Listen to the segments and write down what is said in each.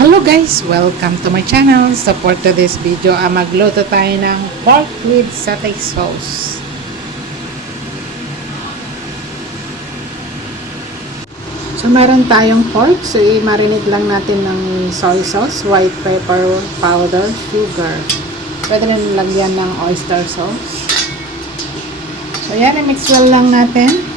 Hello guys! Welcome to my channel. Support to this video. Magluto tayo ng pork with satay sauce. So meron tayong pork. So i-marinate lang natin ng soy sauce, white pepper powder, sugar. Pwede rin lagyan ng oyster sauce. So yan, i-mix well lang natin.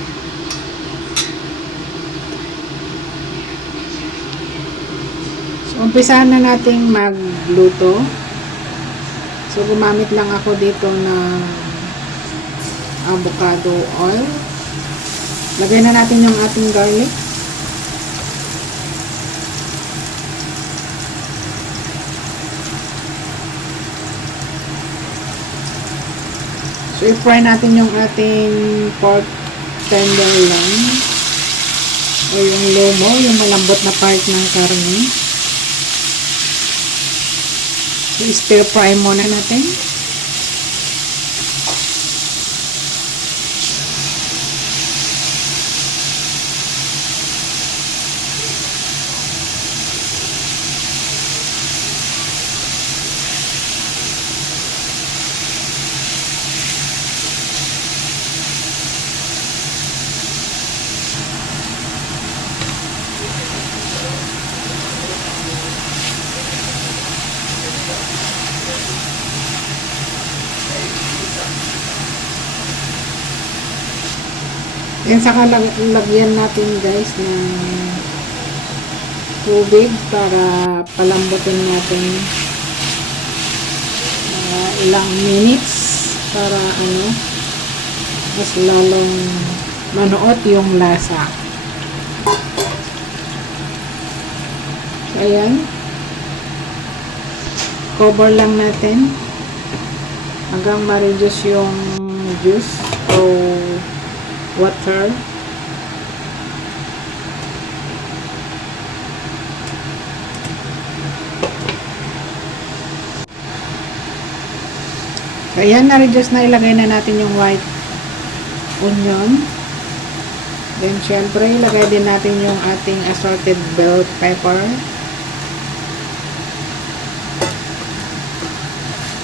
Umpisahan na nating magluto. So, gumamit lang ako dito ng avocado oil. Lagay na natin yung ating garlic. So, i-fry natin yung ating pork tenderloin o yung lomo, yung malambot na part ng karne. I-stir fry muna natin. Yan, saka lagyan natin guys ng tubig para palambutin natin ilang minutes para mas lalong manuot yung lasa. So, ayan, cover lang natin hanggang ma-reduce yung juice o water. Ayan, na-reduce na. Ilagay na natin yung white onion. Then, syempre, ilagay din natin yung ating assorted bell pepper.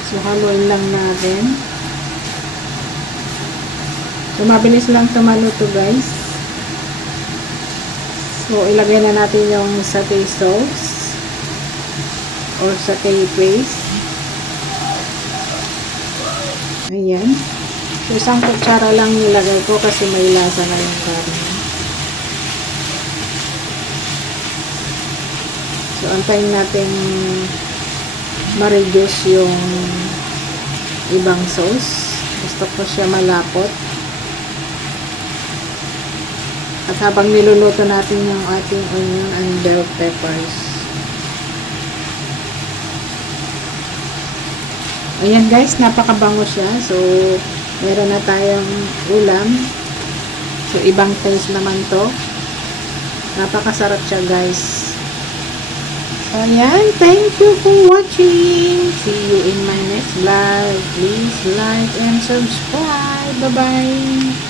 So, haluin lang natin. So, mabilis lang ito maluto guys. So, ilagay na natin yung satay sauce or satay paste. Ayan. So, isang kutsara lang nilagay ko kasi may lasa na yung karne. So, antayin natin ma-reduce yung ibang sauce. Gusto ko siya malapot. At habang niluluto natin yung ating onion and bell peppers. Ayan guys, napakabango siya. So, meron na tayong ulam. So, ibang taste naman to. Napakasarap siya guys. So, ayan. Thank you for watching. See you in my next vlog. Please like and subscribe. Bye-bye.